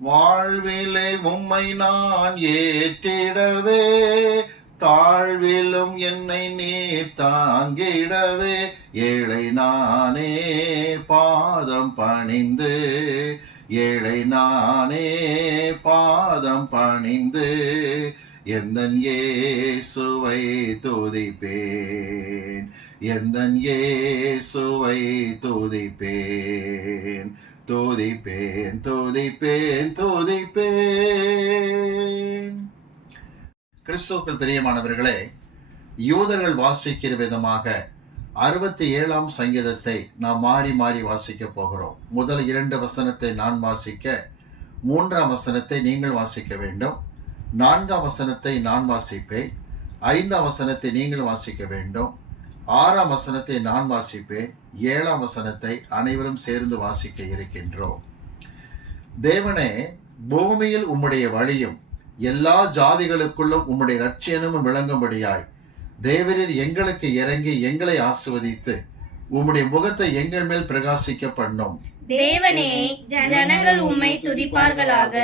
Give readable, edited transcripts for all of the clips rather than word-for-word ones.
வாழ்விலே உம்மை நான் ஏற்றிடவே, தாழ்விலும் என்னை நீர் தாங்கிடவே, ஏழை நானே பாதம் பணிந்து, ஏழை நானே பாதம் பணிந்து, எந்தன் இயேசுவை துதிப்பேன், எந்தன் இயேசுவை துதிப்பேன், துதிப்பேன் துதிப்பேன் துதிப்பேன். கிறிஸ்துவுக்குள் பிரியமானவர்களே, யூதர்கள் வாசிக்கிற விதமாக 67ஆம் சங்கீதத்தை நாம் மாறி மாறி வாசிக்க போகிறோம். முதல் 2 வசனத்தை நான் வாசிக்க, 3ஆம் வசனத்தை நீங்கள் வாசிக்க வேண்டும். 4ஆம் வசனத்தை நான் வாசிப்பேன், 5ஆம் வசனத்தை நீங்கள் வாசிக்க வேண்டும். 6ஆம் வசனத்தை நான் வாசிப்பேன், 7ஆம் வசனத்தை அனைவரும் சேர்ந்து வாசிக்க இருக்கின்றோம். தேவனே, பூமியில் உம்முடைய வழியும் எல்லா ஜாதிகளுக்குள்ளும் உம்முடைய இரட்சணமும் விளங்கும்படியாய் தேவரீர் எங்களுக்கு இறங்கி எங்களை ஆசீர்வதித்து உம்முடைய முகத்தை எங்கள் மேல் பிரகாசிக்க பண்ணும். தேவனே, ஜனங்கள் உம்மை துதிப்பார்களாக,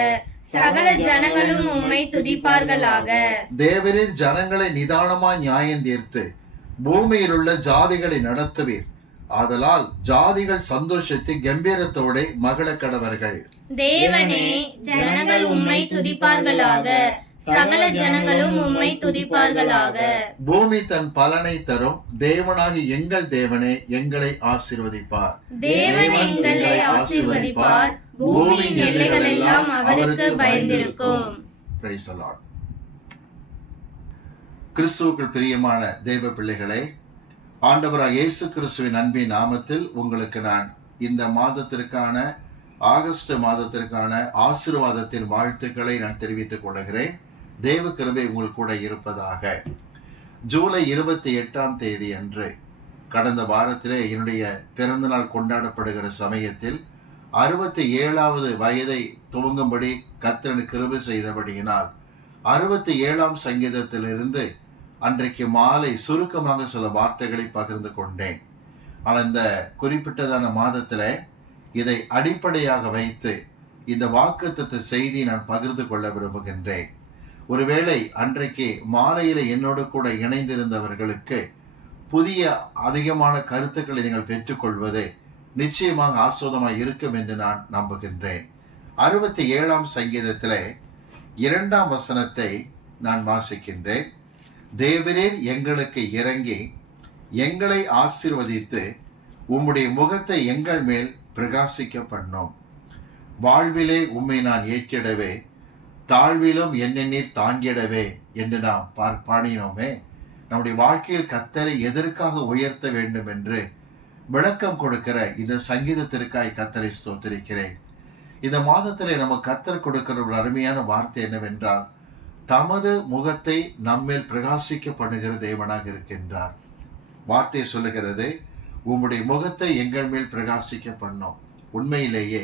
சகல ஜனங்களும் உம்மை துதிப்பார்களாக. தேவரீர் ஜனங்களை நிதானமாய் நியாயம் தீர்த்து பூமியில் உள்ள ஜாதிகளை நடத்துவீர். ஆதலால் ஜாதிகள் சந்தோஷத்தை கம்பீரத்தோட மகள கடவர்கள். தேவனே, ஜனங்கள் உம்மை துதிப்பார்களாக, சகல ஜனங்களும் உம்மை துதிப்பார்களாக. பூமி தன் பலனை தரும். தேவனாகி எங்கள் தேவனே எங்களை ஆசீர்வதிப்பார். தேவன் எங்களை ஆசீர்வதிப்பார். பூமியின் எல்லைகள் எல்லாம் அவருக்கு பயந்திருக்கும். Praise the Lord. கிறிஸ்துவுக்குள் பிரியமான தேவ பிள்ளைகளே, ஆண்டவராக இயேசு கிறிஸ்துவின் அன்பின் நாமத்தில் உங்களுக்கு நான் இந்த மாதத்திற்கான ஆகஸ்ட் மாதத்திற்கான ஆசீர்வாதத்தின் வாழ்த்துக்களை நான் தெரிவித்துக் கொள்கிறேன். தேவ கிருபை உங்கள் கூட இருப்பதாக. ஜூலை 28ஆம் தேதி அன்று கடந்த வாரத்திலே என்னுடைய பிறந்த நாள் கொண்டாடப்படுகிற சமயத்தில் 67வது வயதை துவங்கும்படி கர்த்தர் கிருபை செய்தபடியினால் 67ஆம் சங்கீதத்திலிருந்து அன்றைக்கு மாலை சுருக்கமாக சில வார்த்தைகளை பகிர்ந்து கொண்டேன். ஆனால் இந்த குறிப்பிட்டதான மாதத்தில் இதை அடிப்படையாக வைத்து இந்த வாக்குத்தத்த செய்தி நான் பகிர்ந்து கொள்ள விரும்புகின்றேன். ஒருவேளை அன்றைக்கு மாலையில் என்னோடு கூட இணைந்திருந்தவர்களுக்கு புதிய அதிகமான கருத்துக்களை நீங்கள் பெற்றுக்கொள்வது நிச்சயமாக ஆஸ்வாதமாக இருக்கும் என்று நான் நம்புகின்றேன். 67ஆம் சங்கீதத்தில் 2ஆம் வசனத்தை நான் வாசிக்கின்றேன். தேவரீர் எங்களுக்கு இறங்கி எங்களை ஆசீர்வதித்து உம்முடைய முகத்தை எங்கள் மேல் பிரகாசிக்க பண்ணோம். வாழ்விலே உம்மை நான் ஏற்றிடவே, தாழ்விலும் என்னை நீர் தாங்கிடவே என்று நாம் பாடினோமே. நம்முடைய வாழ்க்கையில் கர்த்தரை எதற்காக உயர்த்த வேண்டும் என்று விளக்கம் கொடுக்கிற இந்த சங்கீதத்திற்காய் கர்த்தரை ஸ்தோத்திரிக்கிறேன். இந்த மாதத்திலே நம்ம கர்த்தர் கொடுக்கிற ஒரு அருமையான வார்த்தை என்னவென்றால், தமது முகத்தை நம்மேல் பிரகாசிக்க பண்ணுகிற தேவனாக இருக்கின்றார். வார்த்தை சொல்லுகிறது, உம்முடைய முகத்தை எங்கள் மேல் பிரகாசிக்க பண்ணோம். உண்மையிலேயே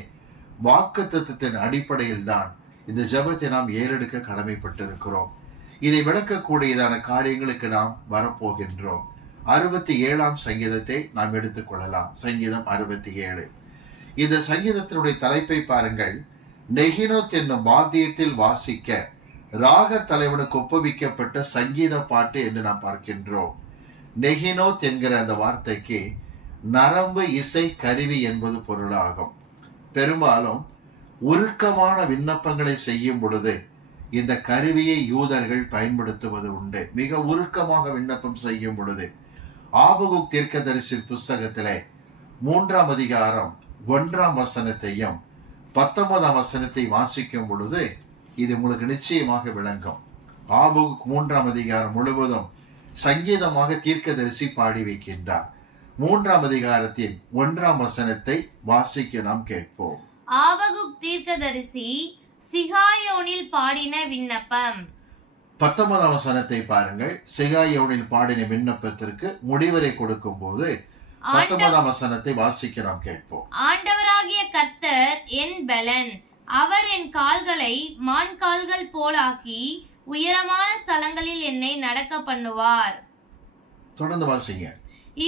வாக்குத்தத்தத்தின் அடிப்படையில் தான் இந்த ஜெபத்தை நாம் ஏறெடுக்க கடமைப்பட்டிருக்கிறோம். இதை விளக்கக்கூடியதான காரியங்களுக்கு நாம் வரப்போகின்றோம். 67ஆம் சங்கீதத்தை நாம் எடுத்துக்கொள்ளலாம். சங்கீதம் 67. இந்த சங்கீதத்தினுடைய தலைப்பை பாருங்கள். நெகினோத் என்னும் வாத்தியத்தில் வாசிக்க ராக தலைவனுக்கு ஒப்புவிக்கப்பட்ட சங்கீத பாட்டு என்று நாம் பார்க்கின்றோம். நெகினோத் என்கிற அந்த வார்த்தைக்கு நரம்பு இசை கருவி என்பது பொருளாகும். பெரும்பாலும் உருக்கமான விண்ணப்பங்களை செய்யும் பொழுது இந்த கருவியை யூதர்கள் பயன்படுத்துவது உண்டு. மிக உருக்கமாக விண்ணப்பம் செய்யும் பொழுது ஆபகுக் தீர்க்கதரிசி புஸ்தகத்திலே 3ஆம் அதிகாரம் 1ஆம் வசனத்தையும் 19ஆம் வசனத்தை வாசிக்கும் பொழுது இது உங்களுக்கு நிச்சயமாக விளங்கும். ஆபகுக் 3ஆம் அதிகாரம் முழுவதும் சங்கீதமாக தீர்க்கதரிசி பாடி வைக்கின்றார். 3ஆம் அதிகாரத்தின் 1ஆம் வசனத்தை வாசிக்க நாம் கேட்போம். ஆபகுக் தீர்க்கதரிசி சிகாயோனில் பாடின விண்ணப்பம். 19ஆம் வசனத்தை பாருங்கள். சிகாயோனில் பாடின விண்ணப்பத்திற்கு முடிவரை கொடுக்கும் போது 19ஆம் வசனத்தை வாசிக்க நாம் கேட்போம். ஆண்டவராகிய கர்த்தர் என் பலன், அவர் என் கால்களை மான் கால்கள் போலாக்கி உயரமான ஸ்தலங்களில் என்னை நடக்க பண்ணுவார். தொடர்ந்து வாசிங்க.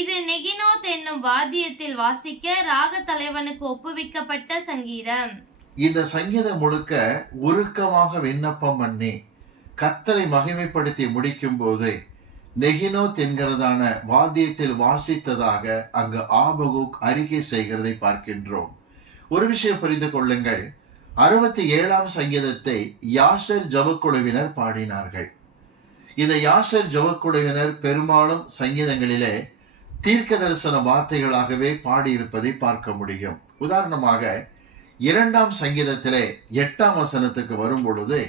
இது நெகினோத் என்னும் வாத்தியத்தில் வாசிக்க ராக தலைவனுக்கு ஒப்புவிக்கப்பட்ட சங்கீதம். இந்த சங்கீதம் முழுக்க உருக்கமாக விண்ணப்பம் பண்ணி கர்த்தரை மகிமைப்படுத்தி முடிக்கும் போது நெகினோத் என்கிறதான வாத்தியத்தில் வாசித்ததாக அங்கு ஆபகுக் அறிக்கை செய்கிறதை பார்க்கின்றோம். ஒரு விஷயம் புரிந்து கொள்ளுங்கள், 67ஆம் சங்கீதத்தை யாஷர் ஜபக்குழுவினர் பாடினார்கள். இந்த யாஷர் ஜபக்குழுவினர் பெரும்பாலும் சங்கீதங்களிலே தீர்க்க தரிசன வார்த்தைகளாகவே பாடியிருப்பதை பார்க்க முடியும். உதாரணமாக 2ஆம் சங்கீதத்திலே 8ஆம் வசனத்துக்கு வரும் பொழுது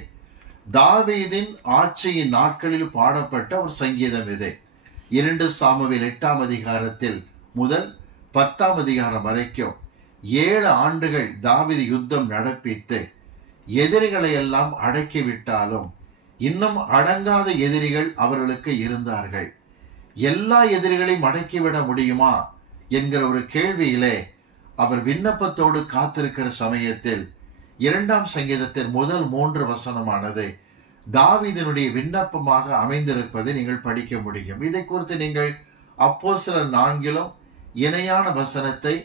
தாவீதின் ஆட்சியின் நாட்களில் பாடப்பட்ட ஒரு சங்கீதம் இது. 2 சாமுவேல் 8ஆம் அதிகாரத்தில் முதல் 10ஆம் அதிகாரம் வரைக்கும் 7 ஆண்டுகள் தாவீது யுத்தம் நடப்பித்து எதிரிகளை எல்லாம் அடக்கிவிட்டாலும் இன்னும் அடங்காத எதிரிகள் அவர்களுக்கு இருந்தார்கள். எல்லா எதிரிகளையும் அடக்கிவிட முடியுமா என்கிற ஒரு கேள்வியிலே அவர் விண்ணப்பத்தோடு காத்திருக்கிற சமயத்தில் 2ஆம் சங்கீதத்தின் முதல் 3 வசனமானது தாவீதினுடைய விண்ணப்பமாக அமைந்திருப்பதை நீங்கள் படிக்க முடியும். இதை குறித்து நீங்கள் அப்போஸ்தலர் 4 இணையான வசனத்தை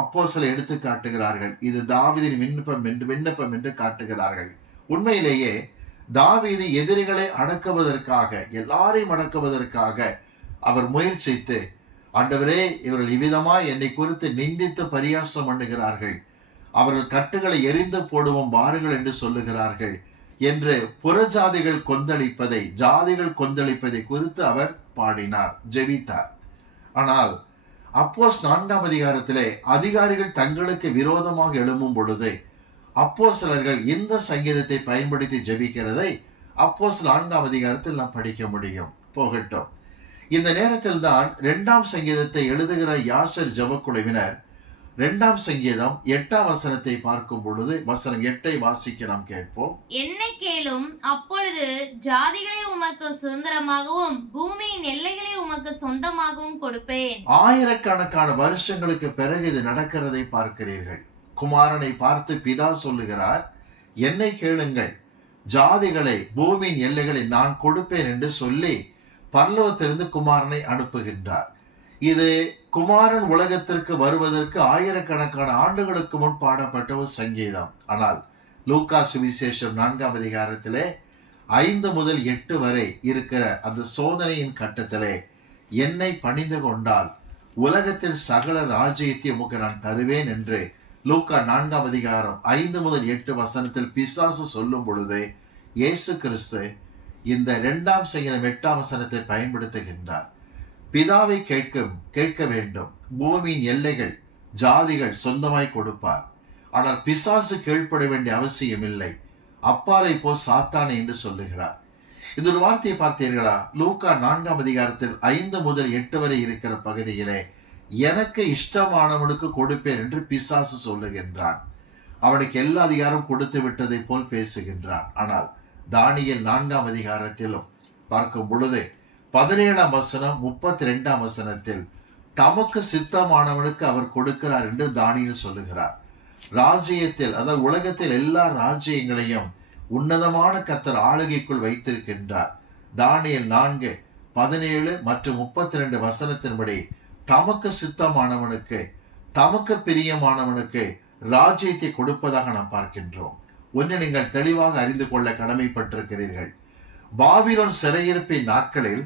அப்போஸ்தலர் எடுத்து காட்டுகிறார்கள். இது தாவீதின் விண்ணப்பம் என்று காட்டுகிறார்கள். உண்மையிலேயே தாவீது எதிரிகளை அடக்குவதற்காக, எல்லாரையும் அடக்குவதற்காக அவர் முயற்சித்து, ஆண்டவரே, இவர்கள் இவ்விதமாய் என்னை குறித்து நிந்தித்து பரியாசம் பண்ணுகிறார்கள், அவர்கள் கட்டுகளை எரிந்து போடுவோம் வாருங்கள் என்று சொல்லுகிறார்கள் என்று புறஜாதிகள் கொந்தளிப்பதை, ஜாதிகள் கொந்தளிப்பதை குறித்து அவர் பாடினார், ஜெபித்தார். ஆனால் அப்போஸ் 4ஆம் அதிகாரத்திலே அதிகாரிகள் தங்களுக்கு விரோதமாக எழும்பும் பொழுது அப்போஸ்தலர்கள் இந்த சங்கீதத்தை பயன்படுத்தி ஜெபிக்கிறதை அப்போஸ்தலர் 4ஆம் அதிகாரத்தில் நாம் படிக்க முடியும். போகட்டும். இந்த நேரத்தில் தான் 2ஆம் சங்கீதத்தை எழுதுகிற யாஷர் ஜபக்குழுவினர் 2ஆம் சங்கீதம் 8ஆம் வசனத்தை பார்க்கும் பொழுது வசனம் 8ஐ வாசிக்க நாம் கேட்போம். என்னை கேளும், அப்பொழுது ஜாதிகளை உமக்கு சுதந்திரமாகவும் பூமியின் எல்லைகளை உமக்கு சொந்தமாகவும் கொடுப்பேன். ஆயிரக்கணக்கான வருஷங்களுக்கு பிறகு இது நடக்கிறதை பார்க்கிறீர்கள். குமாரனை பார்த்து பிதா சொல்லுகிறார், என்னை கேளுங்கள், ஜாதிகளை பூமியின் எல்லைகளை நான் கொடுப்பேன் என்று சொல்லி பரலோகத்திலிருந்து குமாரனை அனுப்புகின்றார். இது குமாரன் உலகத்திற்கு வருவதற்கு ஆயிரக்கணக்கான ஆண்டுகளுக்கு முன் பாடப்பட்ட ஒரு சங்கீதம். ஆனால் லூக்கா சுவிசேஷம் 4ஆம் அதிகாரத்திலே 5 முதல் 8 வரை இருக்கிற அந்த சோதனையின் கட்டத்திலே, என்னை பணிந்து கொண்டால் உலகத்தில் சகல ராஜ்யத்தை உமக்கு நான் தருவேன் என்று லூக்கா 4ஆம் அதிகாரம் 5 முதல் 8 வசனத்தில் பிசாசு சொல்லும் பொழுது இயேசு கிறிஸ்து இந்த 2ஆம் சங்கீதம் 8ஆம் வசனத்தை பயன்படுத்துகின்றார். பிதாவை கேட்க வேண்டும், பூமியின் எல்லைகள் ஜாதிகள் சொந்தமாய் கொடுப்பார். ஆனால் பிசாசு கீழ்ப்பட வேண்டிய அவசியம் இல்லை, அப்பாரை போ சாத்தானே என்று சொல்லுகிறார். இது ஒரு வார்த்தையை பார்த்தீர்களா? லூக்கா 4ஆம் அதிகாரத்தில் 5 முதல் 8 வரை இருக்கிற பகுதியிலே எனக்கு இஷ்டமானவனுக்கு கொடுப்பேன் என்று பிசாசு சொல்லுகின்றான். அவனுக்கு எல்லா அதிகாரம் கொடுத்து விட்டதை போல் பேசுகின்றான். ஆனால் தானியேல் 4ஆம் அதிகாரத்திலும் பார்க்கும் பொழுது 17ஆம் வசனம் 32ஆம் வசனத்தில் தமக்கு சித்தமானவனுக்கு அவர் கொடுக்கிறார் என்று தானியேல் சொல்லுகிறார். ராஜ்யத்தில், அதாவது உலகத்தில் எல்லா ராஜ்யங்களையும் உன்னதமான கர்த்தர் ஆளுகைக்குள் வைத்திருக்கின்றார். தானியேல் 4:17 மற்றும் 32 வசனத்தின்படி தமக்கு சித்தமானவனுக்கு, தமக்கு பிரியமானவனுக்கு ராஜ்யத்தை கொடுப்பதாக நாம் பார்க்கின்றோம். ஒன்று நீங்கள் தெளிவாக அறிந்து கொள்ள கடமைப்பட்டிருக்கிறீர்கள். பாபிலோன் சிறையிருப்பின் நாட்களில்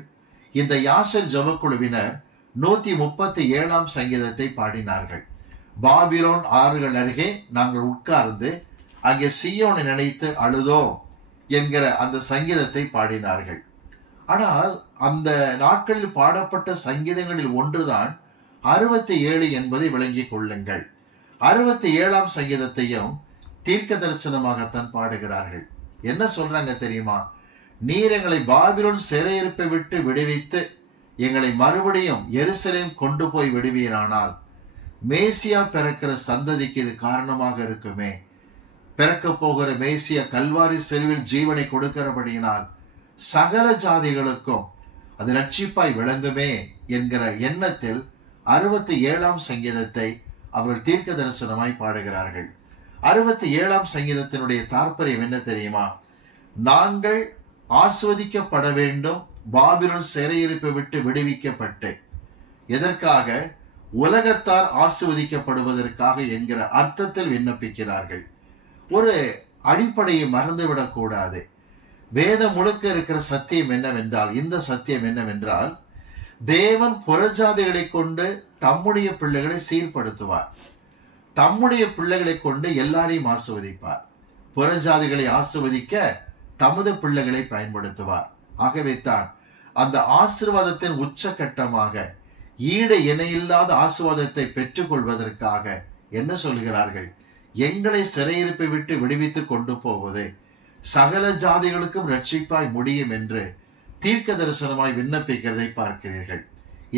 இந்த யாஷர் ஜபக்குழுவினர் 137ஆம் சங்கீதத்தை பாடினார்கள். பாபிலோன் ஆறுகள் அருகே நாங்கள் உட்கார்ந்து அங்கே சீயோனை நினைத்து அழுதோம் என்கிற அந்த சங்கீதத்தை பாடினார்கள். ஆனால் அந்த நாட்களில் பாடப்பட்ட சங்கீதங்களில் ஒன்றுதான் 67 என்பதை விளங்கிக் கொள்ளுங்கள். 67ஆம் சங்கீதத்தையும் தீர்க்க தரிசனமாகத்தான் பாடுகிறார்கள். என்ன சொல்றாங்க தெரியுமா? நீர் எங்களை பாபிலோன் சிறையிருப்பை விட்டு விடுவித்து எங்களை மறுபடியும் எருசலேம் கொண்டு போய் விடுவீரானால் மேசியா பிறக்கிற சந்ததிக்கு இது காரணமாக இருக்குமே. பிறக்க போகிற மேசியா கல்வாரி செருவில் ஜீவனை கொடுக்கிறபடியினால் சகல ஜாதிகளுக்கும் அது ரட்சிப்பாய் விளங்குமே என்கிற எண்ணத்தில் 67ஆம் சங்கீதத்தை அவர்கள் தீர்க்க தரிசனமாய் பாடுகிறார்கள். 67ஆம் சங்கீதத்தினுடைய தாற்பயம் என்ன தெரியுமா? நாங்கள் ஆஸ்வதிக்கப்பட வேண்டும், பாபிலோன் சிறையிருப்பை விட்டு விடுவிக்கப்பட்டு. எதற்காக? உலகத்தார் ஆஸ்வதிக்கப்படுவதற்காக என்கிற அர்த்தத்தில் விண்ணப்பிக்கிறார்கள். ஒரு அடிப்படையை மறந்துவிடக் கூடாது. வேதம் முழுக்க இருக்கிற சத்தியம் என்னவென்றால், இந்த சத்தியம் என்னவென்றால், தேவன் புறஜாதிகளை கொண்டு தம்முடைய பிள்ளைகளை சீர்படுத்துவார். தம்முடைய பிள்ளைகளை கொண்டு எல்லாரையும் ஆசீர்வதிப்பார். புறஜாதிகளை ஆசீர்வதிக்க தமது பிள்ளைகளை பயன்படுத்துவார். ஆகவே தான் அந்த ஆசீர்வாதத்தின் உச்சகட்டமாக ஈடு இணையில்லாத ஆசீர்வாதத்தை பெற்றுக்கொள்வதற்காக என்ன சொல்கிறார்கள்? எங்களை சிறையிருப்பை விட்டு விடுவித்து கொண்டு போவது சகல ஜாதிகளுக்கும் ரட்சிப்பாய் முடியும் என்று தீர்க்க தரிசனமாய் விண்ணப்பிக்கிறதை பார்க்கிறீர்கள்.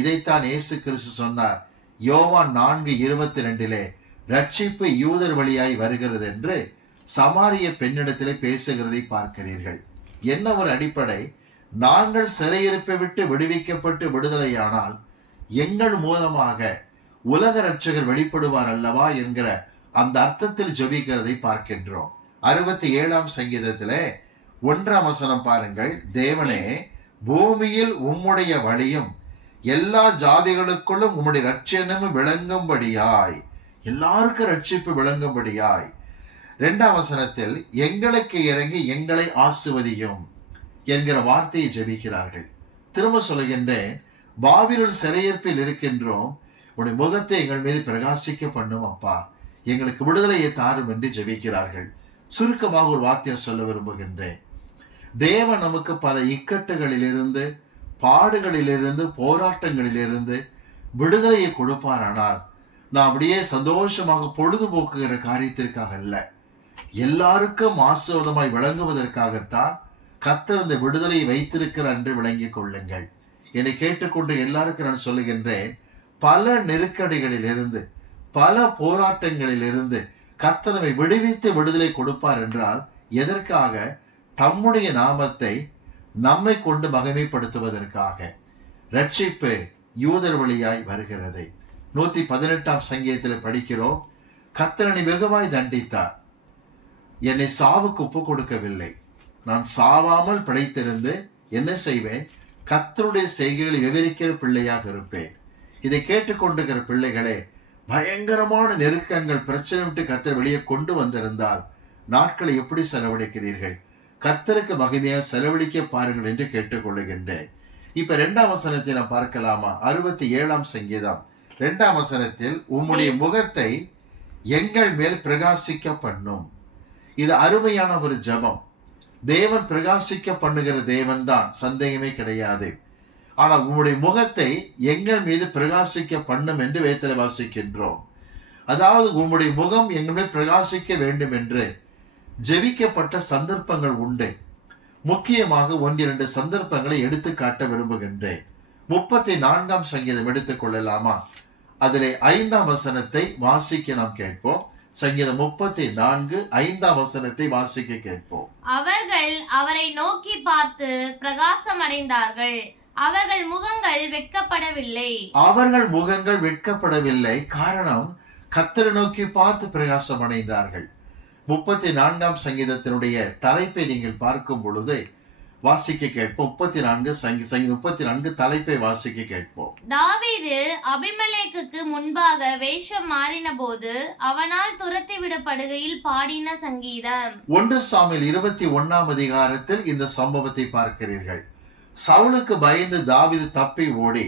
இதைத்தான் இயேசு கிறிஸ்து சொன்னார். யோவான் 4:22 ரட்சிப்பு யூதர் வழியாய் வருகிறது என்று சமாரிய பெண்ணிடத்திலே பேசுகிறதை பார்க்கிறீர்கள். என்ன ஒரு அடிப்படை? நாங்கள் சிறையிருப்பை விட்டு விடுவிக்கப்பட்டு விடுதலையானால் எங்கள் மூலமாக உலக ரட்சகர் வெளிப்படுவார் அல்லவா என்கிற அந்த அர்த்தத்தில் ஜெபிக்கிறதை பார்க்கின்றோம். 67ஆம் சங்கீதத்திலே 1ஆம் வசனம் பாருங்கள். தேவனே, பூமியில் உம்முடைய வழியும் எல்லா ஜாதிகளுக்குள்ளும் உம்முடைய ரட்சணமும் விளங்கும்படியாய், எல்லாருக்கும் ரட்சிப்பு விளங்கும்படியாய். 2ஆம் வசனத்தில் எங்களுக்கு இறங்கி எங்களை ஆசீர்வதியும் என்கிற வார்த்தையை ஜெபிக்கிறார்கள். திரும்ப சொல்லுகின்றேன், பாபிலோன் சிறையிருப்பில் இருக்கின்றோம், உன்னுடைய முகத்தை எங்கள் மீது பிரகாசிக்க பண்ணும் அப்பா, எங்களுக்கு விடுதலையை தாரும் என்று ஜெபிக்கிறார்கள். சுருக்கமாக ஒரு வார்த்தையை சொல்ல விரும்புகின்றேன். தேவன் நமக்கு பல இக்கட்டுகளிலிருந்து, பாடுகளிலிருந்து, போராட்டங்களிலிருந்து விடுதலையை கொடுப்பாரானால் நாம் அப்படியே சந்தோஷமாக பொழுதுபோக்குகிற காரியத்திற்காக அல்ல, எல்லாருக்கும் ஆசீர்வாதமாய் விளங்குவதற்காகத்தான் கர்த்தர் இந்த விடுதலையை வைத்திருக்கிறார் என்று விளங்கிக் கொள்ளுங்கள். என்னை கேட்டுக்கொண்டு எல்லாருக்கும் நான் சொல்லுகின்றேன், பல நெருக்கடிகளிலிருந்து, பல போராட்டங்களிலிருந்து கர்த்தர் நம்மை விடுவித்து விடுதலை கொடுப்பார் என்றால் எதற்காக? தம்முடைய நாமத்தை நம்மை கொண்டு மகிமைப்படுத்துவதற்காக. ரட்சிப்பு யூதர் வழியாய் வருகிறது. 118ஆம் சங்கீதத்தில் படிக்கிறோம், கர்த்தர் என்னை வெகுவாய் தண்டித்தார், என்னை சாவுக்கு ஒப்பு கொடுக்கவில்லை. நான் சாவாமல் பிழைத்திருந்து என்ன செய்வேன்? கர்த்தருடைய செய்கைகளை விவரிக்கிற பிள்ளையாக இருப்பேன். இதை கேட்டுக்கொண்டிருக்கிற பிள்ளைகளே, பயங்கரமான நெருக்கங்கள், பிரச்சனை விட்டு கர்த்தர் வெளியே கொண்டு வந்திருந்தால் நாட்களை எப்படி செலவழிக்கிறீர்கள்? கர்த்தருக்கு மகிமையா செலவழிக்க பாருங்கள் என்று கேட்டுக்கொள்ளுகின்றேன். இப்ப 2ஆம் வசனத்தை நாம் பார்க்கலாமா? 67ஆம் சங்கீதம் 2ஆம் வசனத்தில் உம்முடைய முகத்தை எங்கள் மேல் பிரகாசிக்க பண்ணும். இது அருமையான ஒரு ஜெபம். தேவன் பிரகாசிக்க பண்ணுகிற தேவன் தான், சந்தேகமே கிடையாது. ஆனால் உம்முடைய முகத்தை எங்கள் மீது பிரகாசிக்க பண்ணும் என்று வேதத்தில் வாசிக்கின்றோம். அதாவது உம்முடைய முகம் எங்கள் மீது பிரகாசிக்க வேண்டும் என்று ஜெபிக்கப்பட்ட சந்தர்ப்பங்கள் உண்டு. முக்கியமாக 1-2 சந்தர்ப்பங்களை எடுத்து காட்ட விரும்புகின்றேன். 34ஆம் சங்கீதம் எடுத்துக் கொள்ளலாமா? அதிலே 5ஆம் வசனத்தை வாசிக்க நாம் கேட்போம். சங்கீதம் 34 5ஆம் வசனத்தை வாசிக்க கேட்போம். அவர்கள் அவரை நோக்கி பார்த்து பிரகாசம் அடைந்தார்கள், அவர்கள் முகங்கள் வெட்கப்படவில்லை. அவர்கள் முகங்கள் வெட்கப்படவில்லை. காரணம், கர்த்தரை நோக்கி பார்த்து பிரகாசம் அடைந்தார்கள். 34ஆம் சங்கீதத்தினுடைய தலைப்பை நீங்கள் பார்க்கும் பொழுது வாசிக்க கேட்போம். 34 தலைப்பை வாசிக்க கேட்போம். தாவீது அபிமெலேக்குக்கு முன்பாக வேஷம் மாறின போது அவனால் துரத்தி விடப்படுகையில் பாடின சங்கீதம். 1 சாமுவேல் 21ஆம் அதிகாரத்தில் இந்த சம்பவத்தை பார்க்கிறீர்கள். சவுலுக்கு பயந்து தாவீது தப்பி ஓடி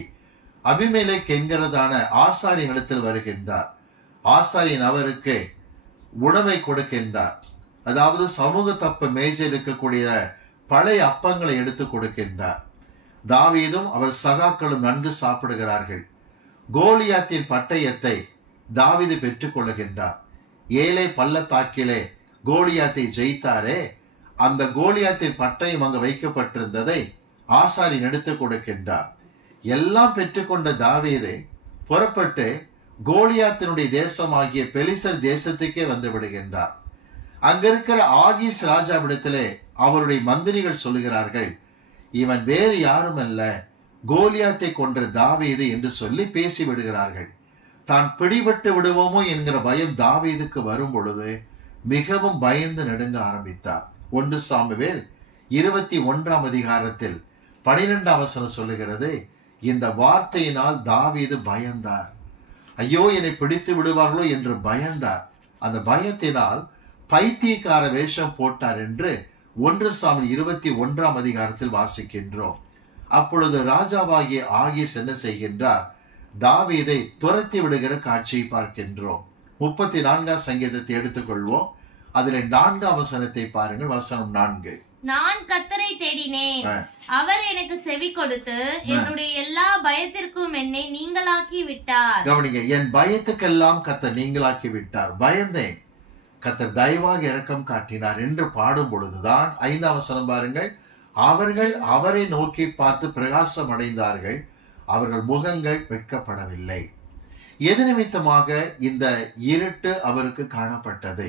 அபிமெலேக் என்கிறதான ஆசாரியன் இடத்தில் வருகின்றார். ஆசாரியன் அவருக்கு உணவை கொடுக்கின்றார். அதாவது சமூக தப்பு மேஜையில் இருக்கக்கூடிய பழைய அப்பங்களை எடுத்து கொடுக்கின்றார். தாவீதும் அவர் சகாக்களும் நன்கு சாப்பிடுகிறார்கள். கோலியாத்தின் பட்டயத்தை தாவீது பெற்றுக் கொள்ளுகின்றார். ஏலே பள்ளத்தாக்கிலே கோலியாத்தை ஜெயித்தாரே, அந்த கோலியாத்தின் பட்டயம் அங்கு வைக்கப்பட்டிருந்ததை ஆசாரியன் எடுத்து கொடுக்கின்றார். எல்லாம் பெற்றுக்கொண்ட தாவீது புறப்பட்டு கோலியாத்தினுடைய தேசமாகிய பெலிசர் தேசத்துக்கே வந்து விடுகின்றார். அங்க இருக்கிற ஆகீஸ் ராஜாவிடத்திலே அவருடைய மந்திரிகள் சொல்லுகிறார்கள், இவன் வேறு யாரும் அல்ல, கோலியாத்தை கொன்ற தாவீது என்று சொல்லி பேசி விடுகிறார்கள். தான் பிடிபட்டு விடுவோமோ என்கிற பயம் தாவீதுக்கு வரும் பொழுது மிகவும் பயந்து நடுங்க ஆரம்பித்தார். 1 சாமுவேல் 21ஆம் அதிகாரத்தில் 12ஆம் வசனம் சொல்லுகிறது, இந்த வார்த்தையினால் தாவீது பயந்தார். ஐயோ, என்னை பிடித்து விடுவார்களோ என்று பயந்தார். அந்த பயத்தினால் பைத்தியக்கார வேஷம் போட்டார் என்று 1 சாமுவேல் 21 அதிகாரத்தில் வாசிக்கின்றோம். அப்பொழுது ராஜாவாகிய ஆகீஸ் என்ன செய்கின்றார்? தாவீதை துரத்தி விடுகிற காட்சியை பார்க்கின்றோம். 34 சங்கீதத்தை எடுத்துக்கொள்வோம். அதில் 4 வசனத்தை பாருங்கள். வசனம் 4. நான் கர்த்தரை தேடினேன், அவர் எனக்கு செவி கொடுத்து என்னுடைய எல்லா பயத்திற்கும் என்னை நீங்களாக்கி விட்டார். கவனிங்க, என் பயத்துக்கெல்லாம் கர்த்தர் நீங்களாக்கி விட்டார். பயந்தேன், கர்த்தர் தயவாக இரக்கம் காட்டினார் என்று பாடும் பொழுதுதான் 5 வசனம் பாருங்கள். அவர்கள் அவரை நோக்கி பார்த்து பிரகாசம் அடைந்தார்கள், அவர்கள் முகங்கள் வெட்கப்படவில்லை. எது நிமித்தமாக இந்த இருட்டு அவருக்கு காணப்பட்டது?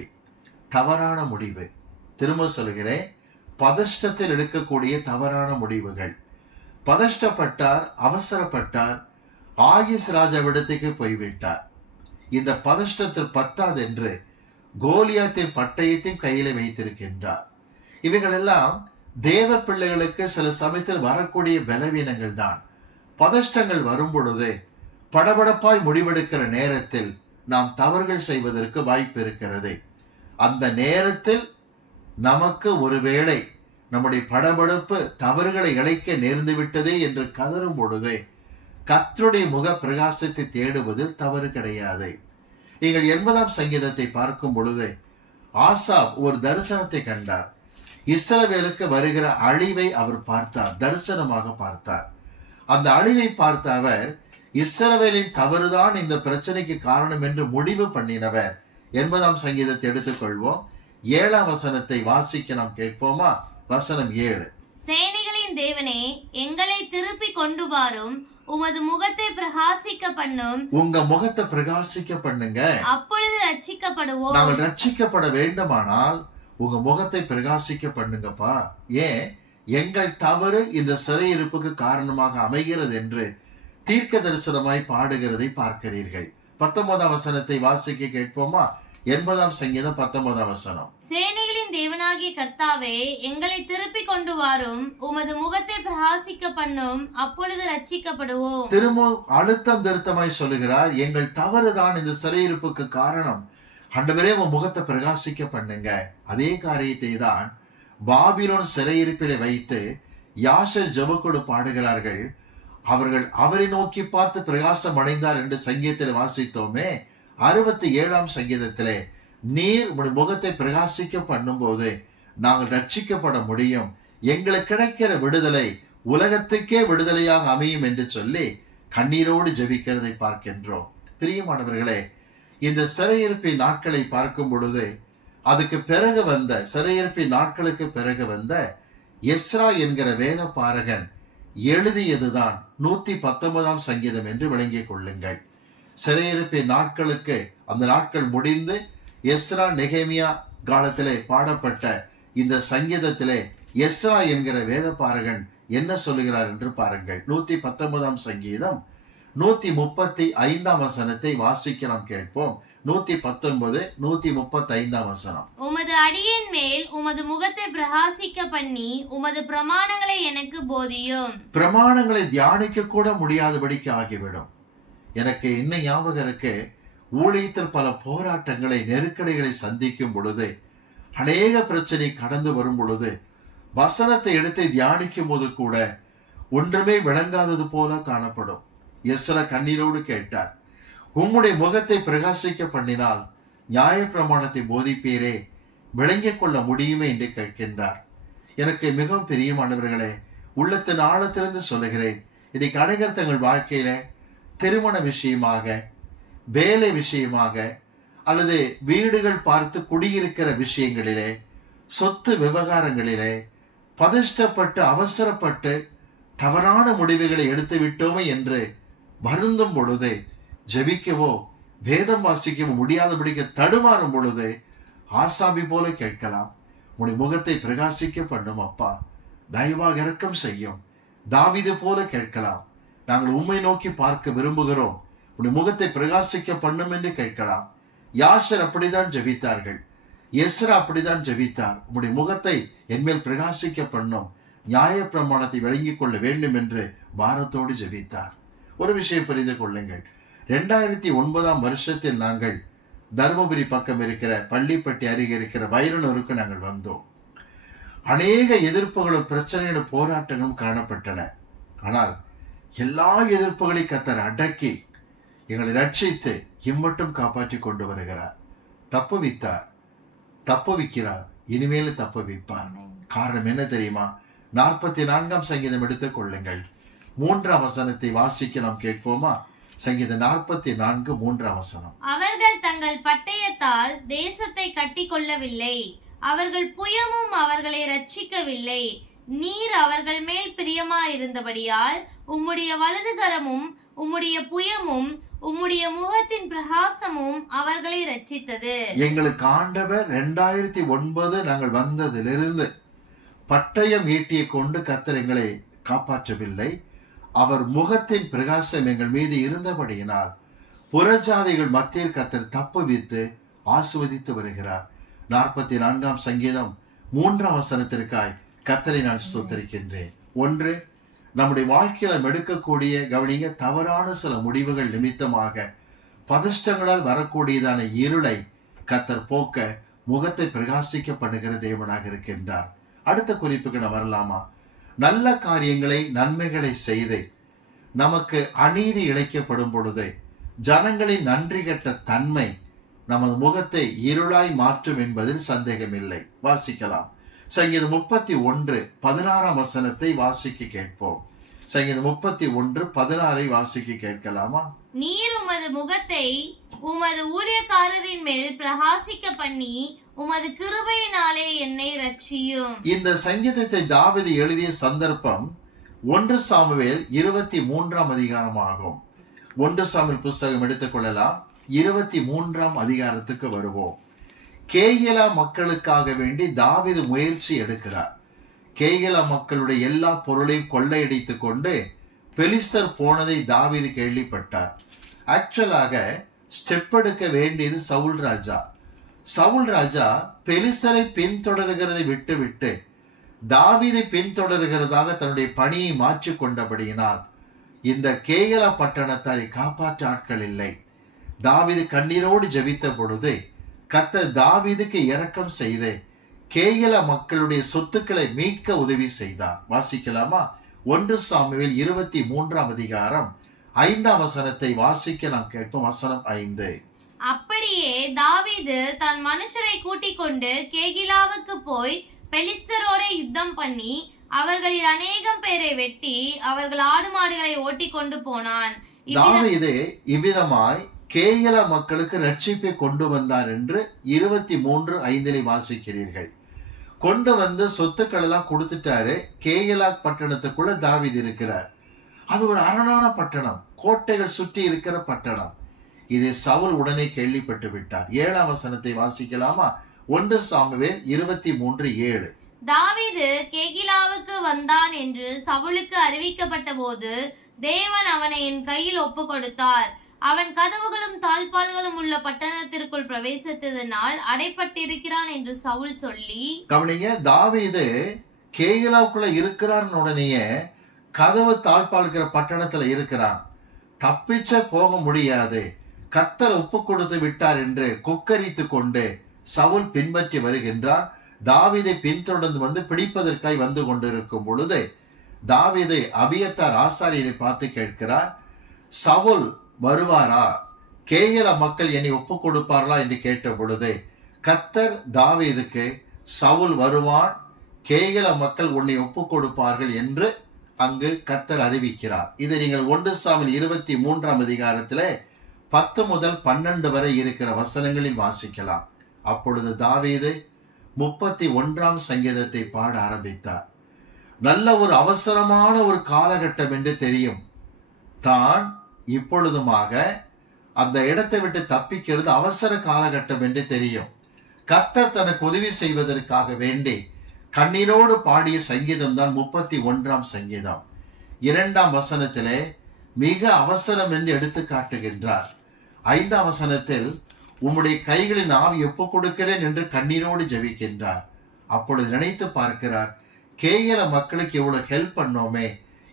தவறான முடிவு. திரும்ப சொல்கிறேன், பதஷ்டத்தில் எடுக்கக்கூடிய தவறான முடிவுகள். பதஷ்டப்பட்டார், அவசரப்பட்டார், ஆகீஸ் ராஜாவிடத்துக்கு போய்விட்டார். இந்த பதஷ்டத்தில் பத்தாது என்று கோலியாத்தின் பட்டயத்தையும் கையில வைத்திருக்கின்றார். இவைகளெல்லாம் தேவ பிள்ளைகளுக்கு சில சமயத்தில் வரக்கூடிய பலவீனங்கள் தான். பதஷ்டங்கள் வரும் பொழுது படபடப்பாய் முடிவெடுக்கிற நேரத்தில் நாம் தவறுகள் செய்வதற்கு வாய்ப்பு இருக்கிறது. அந்த நேரத்தில் நமக்கு ஒருவேளை நம்முடைய படபடப்பு தவறுகளை இழைக்க நேர்ந்து விட்டதே என்று கதறும் பொழுது கர்த்தருடைய முக பிரகாசத்தை தேடுவது தவறு கிடையாது. நீங்கள் 80 சங்கீதத்தை பார்க்கும் பொழுது ஆசாப் ஒரு தரிசனத்தை கண்டார். இஸ்ரவேலுக்கு வருகிற அழிவை அவர் பார்த்தார், தரிசனமாக பார்த்தார். அந்த அழிவை பார்த்த அவர் இஸ்ரவேலின் தவறுதான் இந்த பிரச்சனைக்கு காரணம் என்று முடிவு பண்ணினவர். 80 சங்கீதத்தை எடுத்துக்கொள்வோம். 7 வசனத்தை வாசிக்க நாம் கேட்போமா? வசனம் 7. சேனைகளின் தேவனே, எங்களை திருப்பி கொண்டு வாரும், உமது முகத்தை பிரகாசிக்க பண்ணும். உங்க முகத்தை பிரகாசிக்க பண்ணுங்க, அப்பொழுது ரட்சிக்கப்படுவோம். நாங்கள் ரட்சிக்கப்பட வேண்டுமானால் உங்க முகத்தை பிரகாசிக்க பண்ணுங்கப்பா. ஏன்? எங்கள் தவறு இந்த சிறையிருப்புக்கு காரணமாக அமைகிறது என்று தீர்க்க தரிசனமாய் பாடுகிறதை பார்க்கிறீர்கள். 19 வசனத்தை வாசிக்க கேட்போமா? 80 சங்கீதம் 19 வசனம். சேனைகளின் தேவனாகிய கர்த்தாவே, எங்களை திருப்பி கொண்டு வாரும், உமது முகத்தை பிரகாசிக்க பண்ணும், அப்பொழுது ரட்சிக்கப்படுவோம். திரும்ப அழுத்தம் திருத்தமாய் சொல்லுகிறார், எங்கள் தவறுதான் இந்த சிறையிருப்புக்கு காரணம். ஆண்டவரே, உன் முகத்தை பிரகாசிக்க பண்ணுங்க. அதே காரியத்தை தான் பாபிலோன் சிறையிருப்பிலே வைத்து யாஷர் ஜெபக்கோடு பாடுகிறார்கள். அவர்கள் அவரை நோக்கி பார்த்து பிரகாசம் அடைந்தார் என்று சங்கீதத்தில் வாசித்தோமே. 67 சங்கீதத்திலே நீர் உடைய முகத்தை பிரகாசிக்க பண்ணும்போது நாங்கள் ரட்சிக்கப்பட முடியும், எங்களுக்கு கிடைக்கிற விடுதலை உலகத்துக்கே விடுதலையாக அமையும் என்று சொல்லி கண்ணீரோடு ஜெபிக்கிறதை பார்க்கின்றோம். பிரியமானவர்களே, இந்த சிறையிருப்பின் நாட்களை பார்க்கும் பொழுது அதுக்கு பிறகு வந்த சிறையிருப்பின் நாட்களுக்கு பிறகு வந்த எஸ்ரா என்கிற வேத பாரகன் எழுதியதுதான் 119 சங்கீதம் என்று விளங்கிக் கொள்ளுங்கள். சிறையிருப்பின் நாட்களுக்கு அந்த நாட்கள் முடிந்து எஸ்ரா நெகேமியா காலத்திலே பாடப்பட்ட இந்த சங்கீதத்திலே எஸ்ரா என்கிற வேத பாரகன் என்ன சொல்லுகிறார் என்று பாருங்கள். 119 சங்கீதம் 135 வசனத்தை வாசிக்க நாம் கேட்போம். 119, 135 வசனம். உமது அடியின் மேல் உமது முகத்தை பிரகாசிக்க பண்ணி உமது பிரமாணங்களை எனக்கு போதியும். பிரமாணங்களை தியானிக்க கூட முடியாதபடிக்கு ஆகிவிடும். எனக்கு இன்னும் ஞாபகம் இருக்கு, ஊழியத்தில் பல போராட்டங்களை நெருக்கடிகளை சந்திக்கும் பொழுது, அநேக பிரச்சனை கடந்து வரும் பொழுது வசனத்தை எடுத்து தியானிக்கும் போது கூட ஒன்றுமே விளங்காதது போல காணப்படும். எஸ்ரா கண்ணீரோடு கேட்டார், உம்முடைய முகத்தை பிரகாசிக்க பண்ணினால் நியாய பிரமாணத்தை போதிப்பீரே, விளங்கிக் கொள்ள முடியுமே என்று கேட்கின்றார். எனக்கு மிகவும் பிரியமானவர்களே, உள்ளத்தின் ஆழத்திலிருந்து சொல்லுகிறேன், இன்னைக்கு அநேகர் தங்கள் வாழ்க்கையில திருமண விஷயமாக, வேலை விஷயமாக, அல்லது வீடுகள் பார்த்து குடியிருக்கிற விஷயங்களிலே, சொத்து விவகாரங்களிலே பதஷ்டப்பட்டு அவசரப்பட்டு தவறான முடிவுகளை எடுத்து விட்டோமே என்று வருந்தும் பொழுது, ஜெபிக்கவோ வேதம் வாசிக்கவோ முடியாதபடிக்கு தடுமாறும் பொழுது ஆசாபி போல கேட்கலாம், உன்னுடைய முகத்தை பிரகாசிக்க பண்ணும் அப்பா, தயவாக இரக்கம் செய்யும். தாவீது போல கேட்கலாம், நாங்கள் உம்மை நோக்கி பார்க்க விரும்புகிறோம், உன்னுடைய முகத்தை பிரகாசிக்க பண்ணும் என்று கேட்கலாம். யாஷர் அப்படிதான் ஜெபித்தார்கள், எஸ்ரா அப்படிதான் ஜெபித்தார், உம்முடைய முகத்தை என்மேல் பிரகாசிக்க பண்ணும், நியாய பிரமாணத்தை விளங்கிக் கொள்ள வேண்டும் என்று பாரத்தோடு ஜெபித்தார். ஒரு விஷயம் புரிந்து கொள்ளுங்கள், 2009 வருஷத்தில் நாங்கள் தருமபுரி பக்கம் இருக்கிற பள்ளிப்பட்டி அருகே இருக்கிற வைரனூருக்கு நாங்கள் வந்தோம். அநேக எதிர்ப்புகளும் பிரச்சனைகளும் போராட்டங்களும் காணப்பட்டன. ஆனால் எல்லா எதிர்ப்புகளையும் கர்த்தர் அடக்கி எங்களை ரட்சித்து இம்மட்டும் காப்பாற்றி கொண்டு வருகிறார். தப்புவித்தார், தப்புவிக்கிறார், இனிமேல் தப்புவிப்பார். காரணம் என்ன தெரியுமா? 44ஆம் சங்கீதம் எடுத்துக் கொள்ளுங்கள். 3ஆம் வசனத்தை வாசிக்க நாம் கேட்போமா? சங்கீதம் 44 3ஆம் வசனம். அவர்கள் தங்கள் பட்டயத்தால் தேசத்தை கட்டி கொள்ளவில்லை, அவர்கள் புயமும் அவர்களை ரட்சிக்கவில்லை. நீர் அவர்கள் மேல் பிரியமாயிருந்தபடியால் உம்முடைய வலதுகரமும் உம்முடைய புயமும் உம்முடைய முகத்தின் பிரகாசமும் அவர்களை ரட்சித்தது. எங்களுக்கு ஆண்டவர் 2009 நாங்கள் வந்ததிலிருந்து பட்டயம் ஈட்டியை கொண்டு கர்த்தர் எங்களை காப்பாற்றவில்லை. அவர் முகத்தின் பிரகாசம் எங்கள் மீது இருந்தபடியினால் புறஜாதிகள் மத்தியில் கர்த்தர் தப்புவித்து ஆசீர்வதித்து வருகிறார். 44ஆம் சங்கீதம் 3ஆம் வசனத்திற்காய் கர்த்தரை நான் ஸ்தோத்திரிக்கின்றேன். ஒன்று, நம்முடைய வாழ்க்கையில எடுக்கக்கூடிய கவனிங்க, தவறான சில முடிவுகள் நிமித்தமாக பதஷ்டங்களால் வரக்கூடியதான இருளை கர்த்தர் போக்க முகத்தை பிரகாசிக்க பண்ணுகிற தேவனாக இருக்கின்றார். அடுத்த குறிப்புக்கு நான் வரலாமா? நல்ல காரியங்களை நன்மைகளை செய்து நமக்கு அநீதி இழைக்கப்படும் பொழுது ஜனங்களின் நன்றி கெட்ட தன்மை நமது முகத்தை இருளாய் மாற்றும் என்பதில் சந்தேகமில்லை. வாசிக்கலாம். சங்கீதம் 31 16ஆம் வசனத்தை வாசிக்க கேட்போம். சங்கீதம் 31 16 வாசிக்க கேட்கலாமா? நீர் உமது முகத்தை உமது ஊழியக்காரரின் மேல் பிரகாசிக்க பண்ணி உமது கிருபையினாலே என்னை ரட்சியும். இந்த சங்கீதத்தை தாவீது எழுதிய சந்தர்ப்பம் 1 சாமுவேல் 23ஆம் அதிகாரம் ஆகும். 1 சாமுவேல் புஸ்தகம் எடுத்துக்கொள்ளலாம். 23ஆம் அதிகாரத்துக்கு வருவோம். கேயலா மக்களுக்காக வேண்டி தாவீது முயற்சி எடுக்கிறார். கேயலா மக்களுடைய எல்லா பொருளையும் கொள்ளையடித்து கொண்டு பெலிஸ்தர் போனதை தாவீது கேள்விப்பட்டார். ஆக்சுவலாக ஸ்டெப் எடுக்க வேண்டியது சவுல் ராஜா. சவுல் ராஜா பெலிஸ்தரை பின்தொடர்கிறதை விட்டுவிட்டு தாவீதை பின்தொடர்கிறதாக தன்னுடைய பணியை மாற்றி கொண்டபடியினால் இந்த கேயலா பட்டணத்தாரை காப்பாற்ற ஆட்கள் இல்லை. தாவீது கண்ணீரோடு ஜெபித்த பொழுது கர்த்தர் தாவீதுக்கு இரக்கம் செய்து கேயலா மக்களுடைய சொத்துக்களை மீட்க உதவி செய்தார். வாசிக்கலாமா? 1 சாமுவேல் 23ஆம் அதிகாரம் 5ஆம் வசனத்தை வாசிக்க நாம் கேட்போம். வசனம் 5. அப்படியே தாவீது தன் மனுஷரை கூட்டிக் கொண்டு கேகிலாவுக்கு போய் பெலிஸ்தரோட யுத்தம் பண்ணி அவர்களில் அநேகம் பேரை வெட்டி அவர்கள் ஆடு மாடுகளை ஓட்டி கொண்டு போனான். தாவீது இவ்விதமாய் கேயலா மக்களுக்கு ரட்சிப்பை கொண்டு வந்தார் என்று 23:5 வாசிக்கிறீர்கள். கொண்டு வந்து சொத்துக்கள் எல்லாம் கொடுத்துட்டாரு. கேயலா பட்டணத்துக்குள்ள தாவீது இருக்கிறார். அது ஒரு அரணான பட்டணம், கோட்டைகள் சுற்றி இருக்கிற பட்டணம். இதை சவுல் உடனே கேள்விப்பட்டு விட்டார். 7ஆம் வசனத்தை வாசிக்கலாமா? 1 சாமுவேல் 23:7. தாவீது கேகிலாவுக்கு வந்தான் என்று சவுலுக்கு அறிவிக்கப்பட்ட போது தேவன் அவனை என் கையில் ஒப்பு கொடுத்தார். அவன் கதவுகளும் தாழ்பால்களும் உள்ள பட்டணத்திற்குள் பிரவேசித்ததனால் அடைப்பட்டிருக்கிறான் என்று சவுல் சொல்லி. கவனிங்க, தாவீது கேகிலாவுக்குள்ள இருக்கிறார் உடனேயே கதவு தாழ்பால்கிற பட்டணத்துல இருக்கிறான். தப்பிச்ச போக முடியாது, கர்த்தர் ஒப்பு கொடுத்து விட்டார் என்று கொக்கரித்து கொண்டு சவுல் பின்பற்றி வருகின்றான். தாவீதை பின்தொடர்ந்து வந்து பிடிப்பதற்காய் வந்து கொண்டிருக்கும் பொழுது தாவீதை அபியத்தார் ஆசாரியரை பார்த்து கேட்கிறார், சவுல் வருவாரா? கேயலா மக்கள் என்னை ஒப்பு கொடுப்பார்களா என்று கேட்ட பொழுது கர்த்தர் தாவீதுக்கு சவுல் வருவான், கேயலா மக்கள் உன்னை ஒப்பு கொடுப்பார்கள் என்று அங்கு கர்த்தர் அறிவிக்கிறார். இதை நீங்கள் 1 சாமுவேல் 23ஆம் அதிகாரத்திலே 10 முதல் 12 வரை இருக்கிற வசனங்களில் வாசிக்கலாம். அப்பொழுது தாவீது 31ஆம் சங்கீதத்தை பாட ஆரம்பித்தார். நல்ல ஒரு அவசரமான ஒரு காலகட்டம் என்று தெரியும். தான் இப்பொழுதுமாக அந்த இடத்தை விட்டு தப்பிக்கிறது அவசர காலகட்டம் என்று தெரியும். கர்த்தர் தனக்கு உதவி செய்வதற்காக வேண்டி கண்ணீரோடு பாடிய சங்கீதம் தான் 31ஆம் சங்கீதம். 2ஆம் வசனத்திலே மிக அவசரம் என்று எடுத்து காட்டுகின்றார். 5ஆம் வசனத்தில் உம்முடைய கைகளின் ஆவி ஒப்பு கொடுக்கிறேன் என்று கண்ணீரோடு ஜெபிக்கின்றார். அப்பொழுது நினைத்து பார்க்கிறார், கேயல மக்களுக்கு எவ்வளவு ஹெல்ப் பண்ணோமே,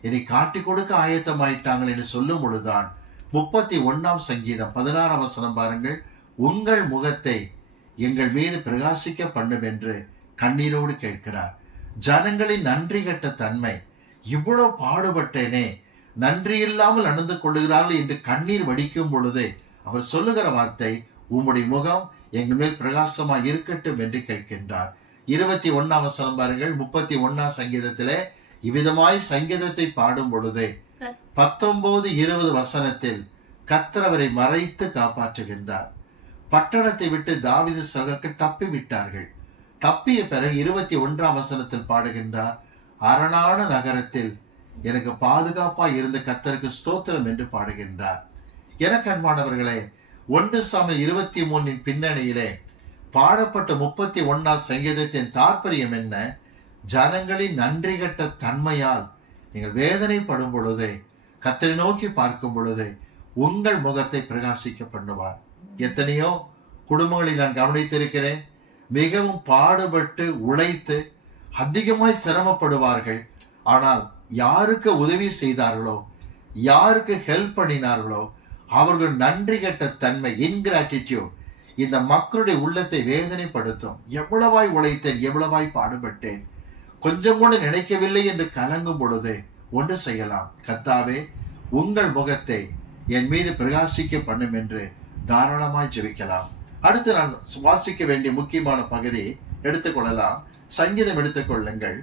இனி காட்டி கொடுக்க ஆயத்தமாயிட்டாங்க என்று சொல்லும் பொழுதுதான் 31ஆம் சங்கீதம் 16ஆம் வசனம் பாருங்கள். உங்கள் முகத்தை எங்கள் மீது பிரகாசிக்க பண்ணும் என்று கண்ணீரோடு கேட்கிறார். ஜனங்களின் நன்றி கெட்ட தன்மை, இவ்வளவு பாடுபட்டேனே, நன்றி இல்லாமல் நடந்து கொள்ளுகிறார்கள் என்று கண்ணீர் வடிக்கும் பொழுது அவர் சொல்லுகிற வார்த்தை, உம்முடைய முகம் எங்கள் மேல் பிரகாசமாய் இருக்கட்டும் என்று கேட்கின்றார். 21 வசனம் பாருங்கள். 31 சங்கீதத்திலே இவ்விதமாய் சங்கீதத்தை பாடும் பொழுது 19, 20 வசனத்தில் கர்த்தர் அவரை மறைத்து காப்பாற்றுகின்றார். பட்டணத்தை விட்டு தாவீது சகோதரர்கள் தப்பி விட்டார்கள். தப்பிய பிறகு 21 வசனத்தில் பாடுகின்றார், அரணான நகரத்தில் எனக்கு பாதுகாப்பாய் இருந்த கர்த்தருக்கு ஸ்தோத்திரம் என்று பாடுகின்றார். எனக்கு அன்பானவர்களே, 1 சாமுவேல் 23 பின்னணியிலே பாடப்பட்ட 31 சங்கீதத்தின் தாற்பயம் என்ன? ஜனங்களின் நன்றி கெட்ட தன்மையால் நீங்கள் வேதனைப்படும் பொழுது, கர்த்தரை நோக்கி பார்க்கும் பொழுது உங்கள் முகத்தை பிரகாசிக்க பண்ணுவார். எத்தனையோ குடும்பங்களில் நான் கவனித்திருக்கிறேன், மிகவும் பாடுபட்டு உழைத்து அதிகமாய் சிரமப்படுவார்கள். ஆனால் யாருக்கு உதவி செய்தார்களோ, யாருக்கு ஹெல்ப் பண்ணினார்களோ, அவர்கள் நன்றி கெட்ட தன்மை, இன்கிராட்டிடியூட், இந்த மக்களுடைய உள்ளத்தை வேதனைப்படுத்தும். எவ்வளவாய் உழைத்தேன், எவ்வளவாய் பாடுபட்டேன், கொஞ்சம் கூட நினைக்கவில்லை என்று கலங்கும் பொழுது ஒன்று செய்யலாம், கர்த்தாவே உங்கள் முகத்தை என் மீது பிரகாசிக்க பண்ணும் என்று தாராளமாய் ஜெபிக்கலாம். அடுத்து நான் வாசிக்க வேண்டிய முக்கியமான பகுதி எடுத்துக்கொள்ளலாம். சங்கீதம் எடுத்துக்கொள்ளுங்கள்.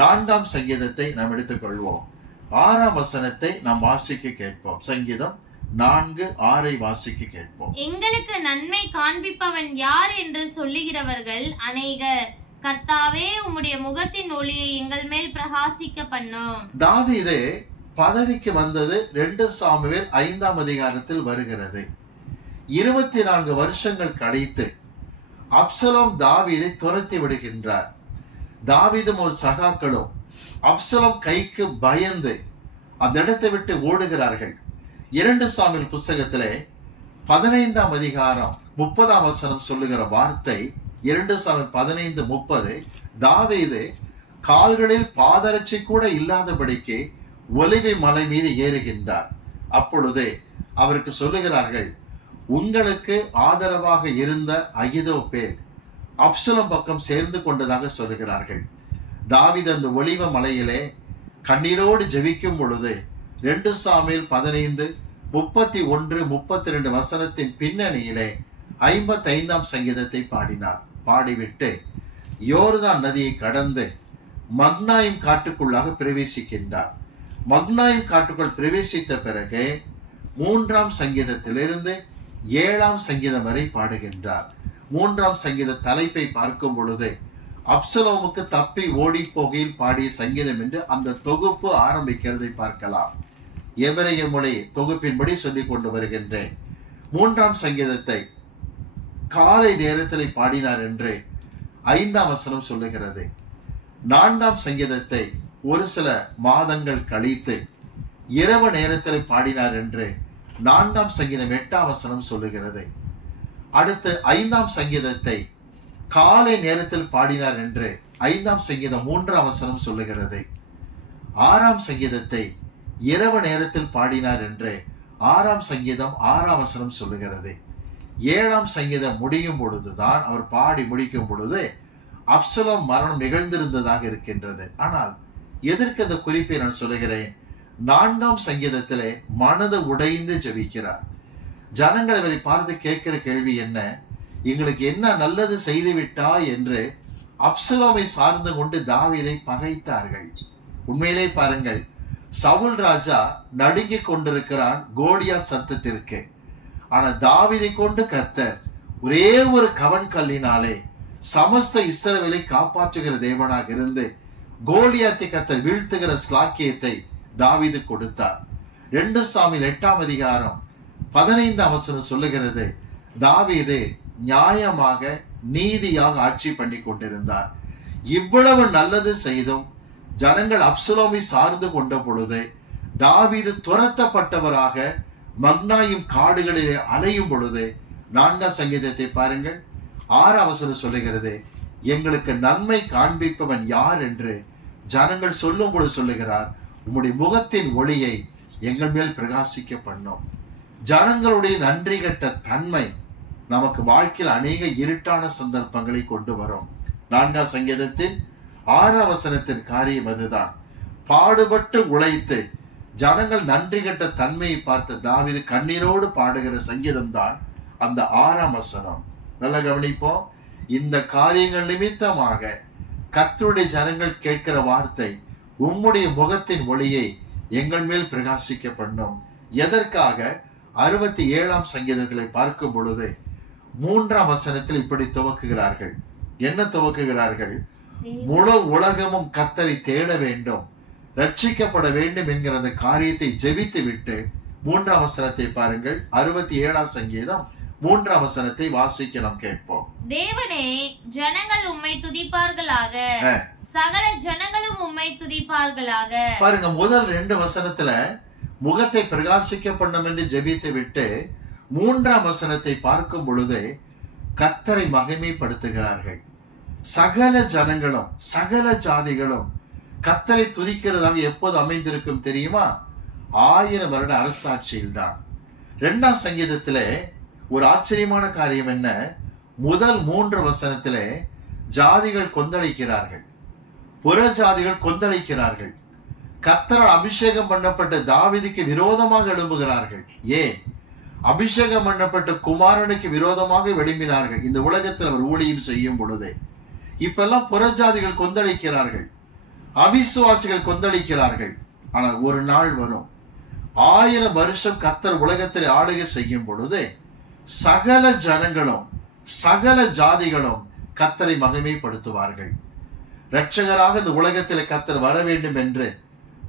4 சங்கீதத்தை நாம் எடுத்துக்கொள்வோம். 6 வசனத்தை நாம் வாசிக்க கேட்போம். சங்கீதம் 4:6 வாசிக்க கேட்போம். எங்களுக்கு நன்மை காண்பிப்பவன் யார் என்று சொல்லுகிறவர்கள் அநேகர். கர்த்தாவே உம்முடைய முகத்தின் ஒளியை எங்கள் மேல் பிரகாசிக்க பண்ணும். தாவீது பதவிக்கு வந்தது 2 சாமுவேல் 5 அதிகாரத்தில் வருகிறது. 24 வருஷங்கள் கழித்து அப்சலோம் தாவீதை துரத்தி விடுகின்றார். தாவீதும் ஒரு சகாக்களும் அப்சலோம் கைக்கு பயந்து அந்த இடத்தை விட்டு ஓடுகிறார்கள். 2 சாமுவேல் புஸ்தகத்திலே 15 அதிகாரம் 30 வசனம் சொல்லுகிற வார்த்தை, 2 சாமுவேல் 15:30, தாவீது கால்களில் பாதரட்சி கூட இல்லாதபடிக்கு ஒலிவை மலை மீது ஏறுகின்றார். அப்பொழுது அவருக்கு சொல்லுகிறார்கள், உங்களுக்கு ஆதரவாக இருந்த அகிதோப்பேல் அப்சலோம் பக்கம் சேர்ந்து கொண்டதாக சொல்லுகிறார்கள். தாவீது அந்த ஒலிவ மலையிலே கண்ணீரோடு ஜெபிக்கும் பொழுது 2 சாமுவேல் 15, 31, 32 வசனத்தின் பின்னணியிலே 55 சங்கீதத்தை பாடினார். பாடிவிட்டு யோர்தான் நதியை கடந்து மக்னாயிம் காட்டுக்குள்ளாக பிரவேசிக்கின்றார். மக்னாயிம் காட்டுக்குள் பிரவேசித்த பிறகு 3 சங்கீதத்திலிருந்து 7 சங்கீதம் வரை பாடுகின்றார். 3 சங்கீத தலைப்பை பார்க்கும் பொழுது அப்சலோமுக்கு தப்பி ஓடி போகையில் பாடிய சங்கீதம் என்று அந்த தொகுப்பு ஆரம்பிக்கிறதை பார்க்கலாம். எபிரேய மொழி தொகுப்பின்படி சொல்லிக் கொண்டு வருகின்றேன். 3 சங்கீதத்தை காலை நேரத்தில் பாடினார் என்று 5 வசனம் சொல்லுகிறது. 4 சங்கீதத்தை ஒரு சில மாதங்கள் கழித்து இரவு நேரத்தில் பாடினார் என்று 4 சங்கீதம் 8 வசனம் சொல்லுகிறது. அடுத்து 5 சங்கீதத்தை காலை நேரத்தில் பாடினார் என்று 5 சங்கீதம் 3 வசனம் சொல்லுகிறது. 6 சங்கீதத்தை இரவு நேரத்தில் பாடினார் என்று 6 சங்கீதம் 6 வசனம் சொல்லுகிறது. 7 சங்கீதம் முடியும் பொழுதுதான், அவர் பாடி முடிக்கும் பொழுது அப்சலோம் மரணம் நிகழ்ந்திருந்ததாக இருக்கின்றது. ஆனால் எதற்கு அந்த குறிப்பை நான் சொல்லுகிறேன்? 4 சங்கீதத்திலே மனது உடைந்து ஜெபிக்கிறார். ஜனங்கள் இவரை பார்த்து கேட்கிற கேள்வி என்ன? எங்களுக்கு என்ன நல்லது செய்து விட்டா என்று அப்சலோமை சார்ந்து கொண்டு தாவீதை பகைத்தார்கள். உண்மையிலே பாருங்கள், சவுல் ராஜா நடுங்கிக் கொண்டிருக்கிறான் கோலியாத் சத்தத்திற்கு. ஆனா தாவீதை கொண்டு கர்த்தர் ஒரே ஒரு கவன் கல்லினாலே சமஸ்த இஸ்ரவேலை காப்பாற்றுகிற தேவனாக இருந்து கோலியாத்தை கர்த்தர் வீழ்த்துகிற ஸ்லாக்கியத்தை தாவீது கொடுத்தார். 2 சாமுவேல் 8 அதிகாரம் 15 வசனம் சொல்லுகிறது, தாவீது நியாயமாக நீதியாக ஆட்சி பண்ணி கொண்டிருந்தார். இவ்வளவு நல்லது செய்தும் ஜனங்கள் அப்சலோமை சார்ந்து கொண்ட பொழுது தாவீது துரத்தப்பட்டவராக மக்னாயிம் காடுகளிலே அலையும் பொழுது 4 சங்கீதத்தை பாருங்கள், 6 வசனம் சொல்லுகிறது, எங்களுக்கு நன்மை காண்பிப்பவன் யார் என்று ஜனங்கள் சொல்லும் பொழுது சொல்லுகிறார், உம்முடைய முகத்தின் ஒளியை எங்கள் மேல் பிரகாசிக்க பண்ணும். ஜனங்களுடைய நன்றி கெட்ட தன்மை நமக்கு வாழ்க்கையில் அநேக இருட்டான சந்தர்ப்பங்களை கொண்டு வரும். 4ஆம் சங்கீதத்தின் 6ஆம் வசனத்தின் காரியம் அதுதான். பாடுபட்டு உழைத்து ஜனங்கள் நன்றி கெட்ட தன்மையை பார்த்த தாவீது கண்ணீரோடு பாடுகிற சங்கீதம் தான் அந்த 6ஆம் வசனம். நல்லா கவனிப்போம். இந்த காரியங்கள் நிமித்தமாக கர்த்தருடைய ஜனங்கள் கேட்கிற வார்த்தை, உம்முடைய முகத்தின் ஒளியை எங்கள் மேல் பிரகாசிக்க பண்ணும். எதற்காக? 67ஆம் சங்கீதத்தில் பார்க்கும் பொழுது 3ஆம் வசனத்தில் இப்படி துவக்குகிறார்கள். என்ன துவக்குகிறார்கள்? முழு உலகமும் கர்த்தரை தேட வேண்டும், ரட்சிக்கப்பட வேண்டும் என்கிற அந்த காரியத்தை ஜெபித்து விட்டு 3ஆம் வசனத்தை பாருங்கள். 67ஆம் சங்கீதம் 3ஆம் வசனத்தை வாசிக்க நாம் கேட்போம். தேவனே, ஜனங்கள் உம்மை துதிப்பார்களாக, சகல ஜனங்களும் உம்மை துதிப்பார்களாக. பாருங்க, முதல் 2 வசனத்துல முகத்தை பிரகாசிக்க பண்ணும் என்று ஜெபித்து விட்டு 3ஆம் வசனத்தை பார்க்கும் பொழுது கர்த்தரை மகிமைப்படுத்துகிறார்கள். சகல ஜனங்களும் சகல ஜாதிகளும் கர்த்தரை துதிக்கிறதாக எப்போது அமைந்திருக்கும் தெரியுமா? 1000 வருட அரசாட்சியில் தான். 2ஆம் சங்கீதத்திலே ஒரு ஆச்சரியமான காரியம் என்ன? முதல் 3 வசனத்திலே ஜாதிகள் கொந்தளிக்கிறார்கள், புற ஜாதிகள் கொந்தளிக்கிறார்கள். கர்த்தரால் அபிஷேகம் பண்ணப்பட்ட தாவீதுக்கு விரோதமாக எழும்புகிறார்கள். ஏன்? அபிஷேகம் பண்ணப்பட்ட குமாரனுக்கு விரோதமாக எழும்பினார்கள். இந்த உலகத்தில் அவர் ஊழியம் செய்யும் பொழுதே இப்பெல்லாம் புறஜாதிகள் கொந்தளிக்கிறார்கள், அவிசுவாசிகள் கொந்தளிக்கிறார்கள். ஆனால் ஒரு நாள் வரும், 1000 வருஷம் கர்த்தர் உலகத்தில் ஆளுகை செய்யும் பொழுது சகல ஜனங்களும் சகல ஜாதிகளும் கர்த்தரை மகிமைப்படுத்துவார்கள். இரட்சகராக இந்த உலகத்தில் கர்த்தர் வர வேண்டும் என்று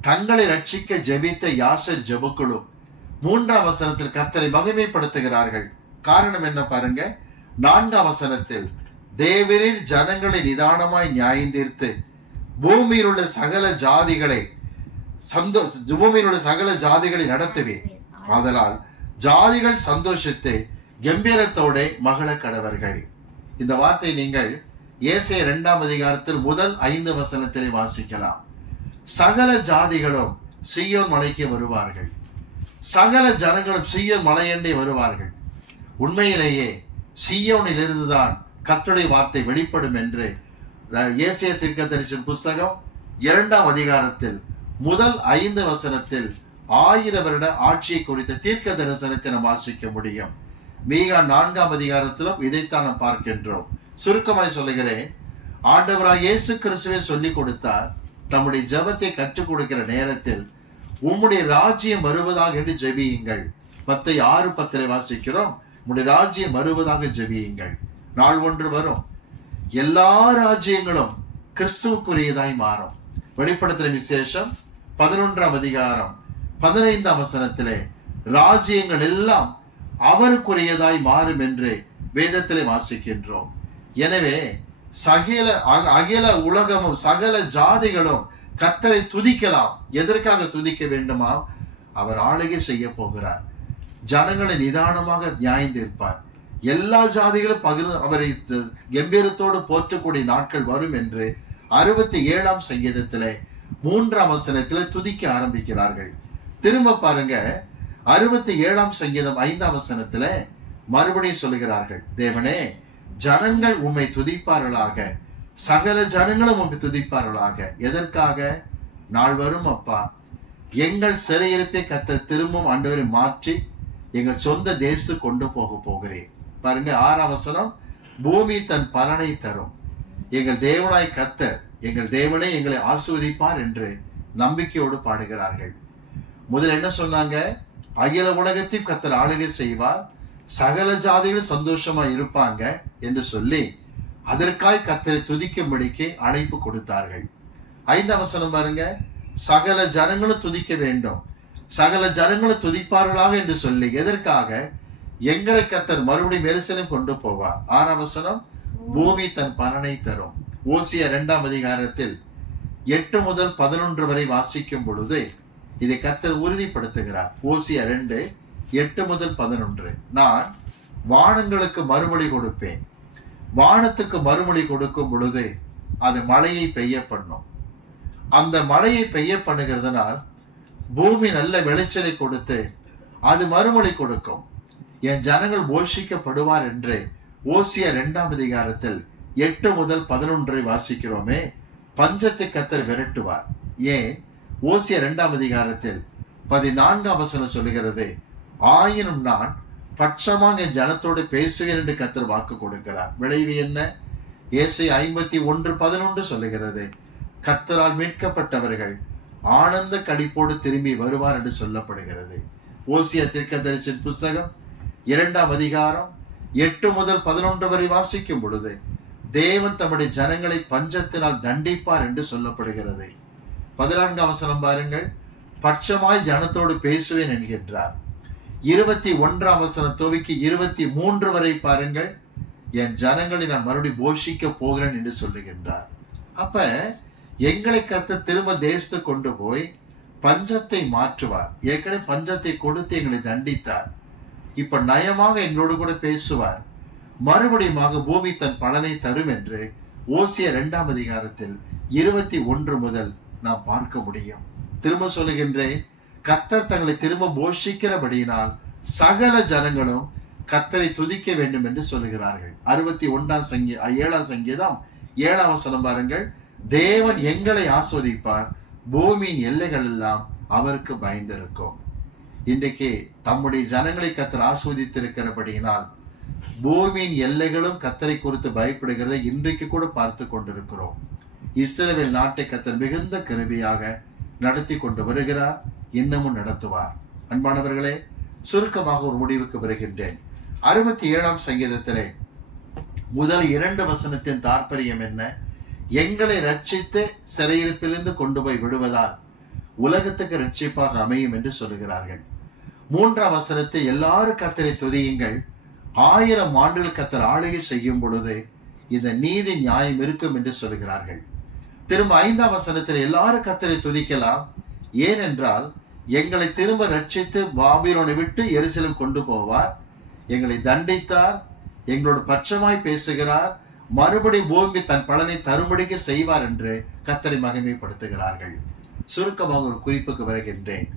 தங்களை ரட்சிக்க ஜெபித்த யாசர் ஜெபக்குழு 3ஆம் வசனத்தில் கர்த்தரை மகிமைப்படுத்துகிறார்கள். காரணம் என்ன பாருங்க. 4ஆம் வசனத்தில் தேவரீர் ஜனங்களை நிதானமாய் நியாயம் தீர்த்து பூமியில் உள்ள சகல ஜாதிகளை நடத்துவேன், ஆதலால் ஜாதிகள் சந்தோஷத்தை கம்பீரத்தோட மகள கடவர்கள். இந்த வார்த்தை நீங்கள் ஏசாயா 2ஆம் அதிகாரத்தில் முதல் 5 வசனத்திலே வாசிக்கலாம். சகல ஜாதிகளும் சீயோன் மலைக்கு வருவார்கள், சகல ஜனங்களும் சீயோன் மலையண்டை வருவார்கள். உண்மையிலேயே சீயோனில் இருந்துதான் கர்த்தருடைய வார்த்தை வெளிப்படும் என்று ஏசாயா தீர்க்கதரிசன புஸ்தகம் 2ஆம் அதிகாரத்தில் முதல் 5 வசனத்தில் 1000 வருட ஆட்சியை குறித்த தீர்க்க தரிசனத்தை நாம் வாசிக்க முடியும். மீகா 4ஆம் அதிகாரத்திலும் இதைத்தான் நாம் பார்க்கின்றோம். சுருக்கமாய் சொல்லுகிறேன். ஆண்டவராய் இயேசு கிறிஸ்துவே சொல்லிக் கொடுத்தார். தம்முடைய ஜெபத்தை கற்றுக் கொடுக்கிற நேரத்தில் உம்முடைய ராஜ்யம் வருவதாக என்று ஜெபியுங்கள். மத்தேயு 6:10 வாசிக்கிறோம். உம்முடைய ராஜ்யம் வருவதாக ஜெபியுங்கள். நாள் ஒன்று வரும், எல்லா ராஜ்யங்களும் கிறிஸ்துவுக்குரியதாய் மாறும். வெளிப்படுத்தல் விசேஷம் 11ஆம் அதிகாரம் 15ஆம் வசனத்திலே ராஜ்யங்கள் எல்லாம் அவருக்குரியதாய் மாறும் என்று வேதத்திலே வாசிக்கின்றோம். எனவே அகில உலகமும் சகல ஜாதிகளும் கர்த்தரை துதிக்கலாம். எதற்காக துதிக்க வேண்டுமா? அவர் ஆளுகை செய்ய போகிறார். ஜனங்களை நிதானமாக நியாயம் தீர்ப்பார். எல்லா ஜாதிகளும் பகிர்ந்து அவரை கம்பீரத்தோடு போற்றக்கூடிய நாட்கள் வரும் என்று 67ஆம் சங்கீதத்திலே 3ஆம் வசனத்திலே துதிக்க ஆரம்பிக்கிறார்கள். திரும்ப பாருங்க, 67ஆம் சங்கீதம் 5ஆம் வசனத்துல மறுபடியும் சொல்லுகிறார்கள். தேவனே, ஜனங்கள் உம்மை துதிப்பார்களாக, சகல ஜனங்களும் உம்மை துதிப்பார்களாக. எதற்காக? நாள் வரும் அப்பா, எங்கள் சிறையிருப்பை கர்த்தர் திரும்பவும் ஆண்டவரை மாற்றி எங்கள் சொந்த தேசத்து கொண்டு போகிறேன். பாருங்க, 6ஆம் வசனம், பூமி தன் பலனை தரும். எங்கள் தேவனாய் கர்த்தர், எங்கள் தேவனே எங்களை ஆசீர்வதிப்பார் என்று நம்பிக்கையோடு பாடுகிறார்கள். முதல்ல என்ன சொன்னாங்க? அகில உலகத்தையும் கர்த்தர் ஆளுகை செய்வார், சகல ஜாதிகளும் சந்தோஷமா இருப்பாங்க என்று சொல்லி அதற்காய் கர்த்தரை துதிக்கும்படிக்கு அழைப்பு கொடுத்தார்கள். 5ஆம் வசனம் பாருங்க, சகல ஜனங்களும் துதிக்க வேண்டும், சகல ஜனங்களும் துதிப்பார்களாக என்று சொல்லி எதற்காக? எங்களை கர்த்தர் மறுபடியும் எருசலேம் கொண்டு போவார். 6ஆம் வசனம், பூமி தன் பலனை தரும். ஓசியா 2ஆம் அதிகாரத்தில் 8 முதல் 11 வரை வாசிக்கும் பொழுது இதை கர்த்தர் உறுதிப்படுத்துகிறார். ஓசியா 2:8 முதல் 11, நான் வானங்களுக்கு மறுமொழி கொடுப்பேன், வானத்துக்கு மறுமொழி கொடுக்கும் பொழுது அது மழையை பெய்ய பண்ணும். அந்த மழையை பெய்ய பண்ணுகிறதுனால் பூமி நல்ல விளைச்சலை கொடுத்து அது மறுமொழி கொடுக்கும். என் ஜனங்கள் போஷிக்கப்படுவார் என்று ஓசியா 2ஆம் அதிகாரத்தில் 8 முதல் 11 வாசிக்கிறோமே. பஞ்சத்தை கர்த்தர் விரட்டுவார். ஏன்? ஓசியா 2ஆம் அதிகாரத்தில் 14ஆம் வசனம் சொல்லுகிறது, ஆயினும் நான் பட்சமாக என் ஜனத்தோடு பேசுவேன் என்று கர்த்தர் வாக்கு கொடுக்கிறார். விளைவு என்ன? ஏசாயா 51:11 சொல்லுகிறது, கர்த்தரால் மீட்கப்பட்டவர்கள் ஆனந்த களிப்போடு திரும்பி வருவார் என்று சொல்லப்படுகிறது. ஓசியா தீர்க்கதரிசியின் புஸ்தகம் 2ஆம் அதிகாரம் 8 முதல் 11 வரை வாசிக்கும் பொழுது தேவன் தம்முடைய ஜனங்களை பஞ்சத்தினால் தண்டிப்பார் என்று சொல்லப்படுகிறது. 14ஆம் வசனம் பாருங்கள், பட்சமாய் ஜனத்தோடு பேசுவேன் என்கின்றார். 21ஆம் வசனம் துவக்கி 23 வரை பாருங்கள், என் ஜனங்களை நான் மறுபடியும் போஷிக்க போகிறேன் என்று சொல்லுகின்றார். அப்ப எங்களை கர்த்தர் திரும்ப தேசத்தை கொண்டு போய் பஞ்சத்தை மாற்றுவார். ஏற்கனவே பஞ்சத்தை கொடுத்து எங்களை தண்டித்தார். இப்ப நயமாக எங்களோடு கூட பேசுவார். மறுபடியும் பூமி தன் பலனை தரும் என்று ஓசியா 2ஆம் அதிகாரத்தில் 21 முதல் நாம் பார்க்க முடியும். திரும்ப சொல்லுகின்றேன், கர்த்தர் தங்களை திரும்ப போஷிக்கிறபடியினால் சகல ஜனங்களும் கர்த்தரை துதிக்க வேண்டும் என்று சொல்லுகிறார்கள். 7ஆம் சங்கீதம் 7ஆம் வசனம் பாருங்கள், தேவன் எங்களை ஆஸ்வதிப்பார், பூமியின் எல்லைகள் எல்லாம் அவருக்கு பயந்திருக்கும். இன்றைக்கு தம்முடைய ஜனங்களை கர்த்தர் ஆஸ்வதித்திருக்கிறபடியினால் பூமியின் எல்லைகளும் கர்த்தரை குறித்து பயப்படுகிறதை இன்றைக்கு கூட பார்த்து கொண்டிருக்கிறோம். இஸ்ரவேல் நாட்டை கர்த்தர் மிகுந்த கிருபையாக நடத்தி கொண்டு வருகிறார், இன்னமும் நடத்துவார். அன்பானவர்களே, சுருக்கமாக ஒரு முடிவுக்கு வருகின்றேன். 67ஆம் சங்கீதத்திலே முதல் 2 வசனத்தின் தாற்பயம் என்ன? எங்களை ரட்சித்து சிறையிருப்பிலிருந்து கொண்டு போய் விடுவதால் உலகத்துக்கு ரட்சிப்பாக அமையும் என்று சொல்லுகிறார்கள். 3ஆம் வசனத்தை எல்லாரும் கர்த்தரை துதியுங்கள், 1000 ஆண்டுகள் கர்த்தர் ஆளுகை செய்யும் பொழுது இந்த நீதி நியாயம் இருக்கும் என்று சொல்லுகிறார்கள். திரும்ப 5ஆம் வசனத்தில் எல்லாரும் கர்த்தரை துதிக்கலாம், ஏனென்றால் எங்களை திரும்ப ரட்சித்து பாபிலோனை விட்டு எருசலேம் கொண்டு போவார், எங்களை தண்டித்தார், எங்களோடு பட்சமாய் பேசுகிறார், மறுபடி பூமி தன் பலனை தரும்படிக்கு செய்வார் என்று கர்த்தரை மகிமைப்படுத்துகிறார்கள். சுருக்கமாக ஒரு குறிப்புக்கு வருகின்றேன்.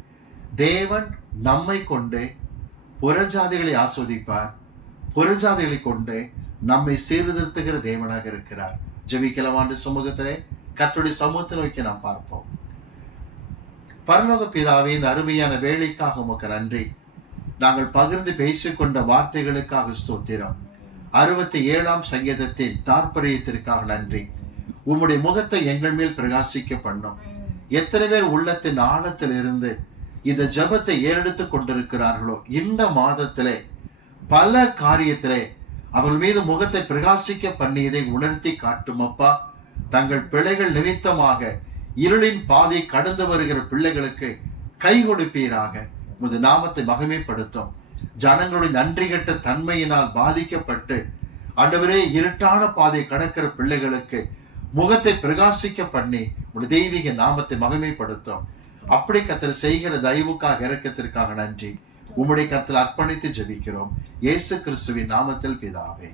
தேவன் நம்மை கொண்டு புறஜாதிகளை ஆஸ்வதிப்பார், புறஜாதிகளை கொண்டு நம்மை சீர்திருத்துகிற தேவனாக இருக்கிறார். ஜெபிக்கலாமாண்டு சமூகத்திலே கர்த்தருடைய சமூகத்தை நோக்கி நாம் பார்ப்போம். பரலோக பிதாவே, இந்த அருமையான வேலைக்காக உமக்கு நன்றி. நாங்கள் பகிர்ந்து பேசிக்கொண்ட வார்த்தைகளுக்காக ஸ்தோத்திரம். 67ஆம் சங்கீதத்தின் தாற்பயத்திற்காக நன்றி. உம்முடைய முகத்தை எங்கள் மேல் பிரகாசிக்க பண்ணும். எத்தனை பேர் உள்ளத்தின் ஆழத்தில் இருந்து இந்த ஜெபத்தை ஏறெடுத்துக் கொண்டிருக்கிறார்களோ, இந்த மாதத்திலே பல காரியத்திலே அவர்கள் மீது முகத்தை பிரகாசிக்க பண்ணியதை உணர்த்தி காட்டும் அப்பா. தங்கள் பிள்ளைகள் நிமித்தமாக இருளின் பாதை கடந்து வருகிற பிள்ளைகளுக்கு கை கொடுப்பீராக. உமது நாமத்தை மகிமைப்படுத்தும். ஜனங்களுடைய நன்றி கெட்ட தன்மையினால் பாதிக்கப்பட்டு ஆண்டவரே இருட்டான பாதை கடக்கிற பிள்ளைகளுக்கு முகத்தை பிரகாசிக்க பண்ணி உடைய தெய்வீக நாமத்தை மகிமைப்படுத்தும். அப்படி கர்த்தர் செய்கிற தயவுக்காக இரக்கத்திற்காக நன்றி. உம்முடைய கர்த்தர் அர்ப்பணித்து ஜெபிக்கிறோம், இயேசு கிறிஸ்துவின் நாமத்தில் பிதாவே.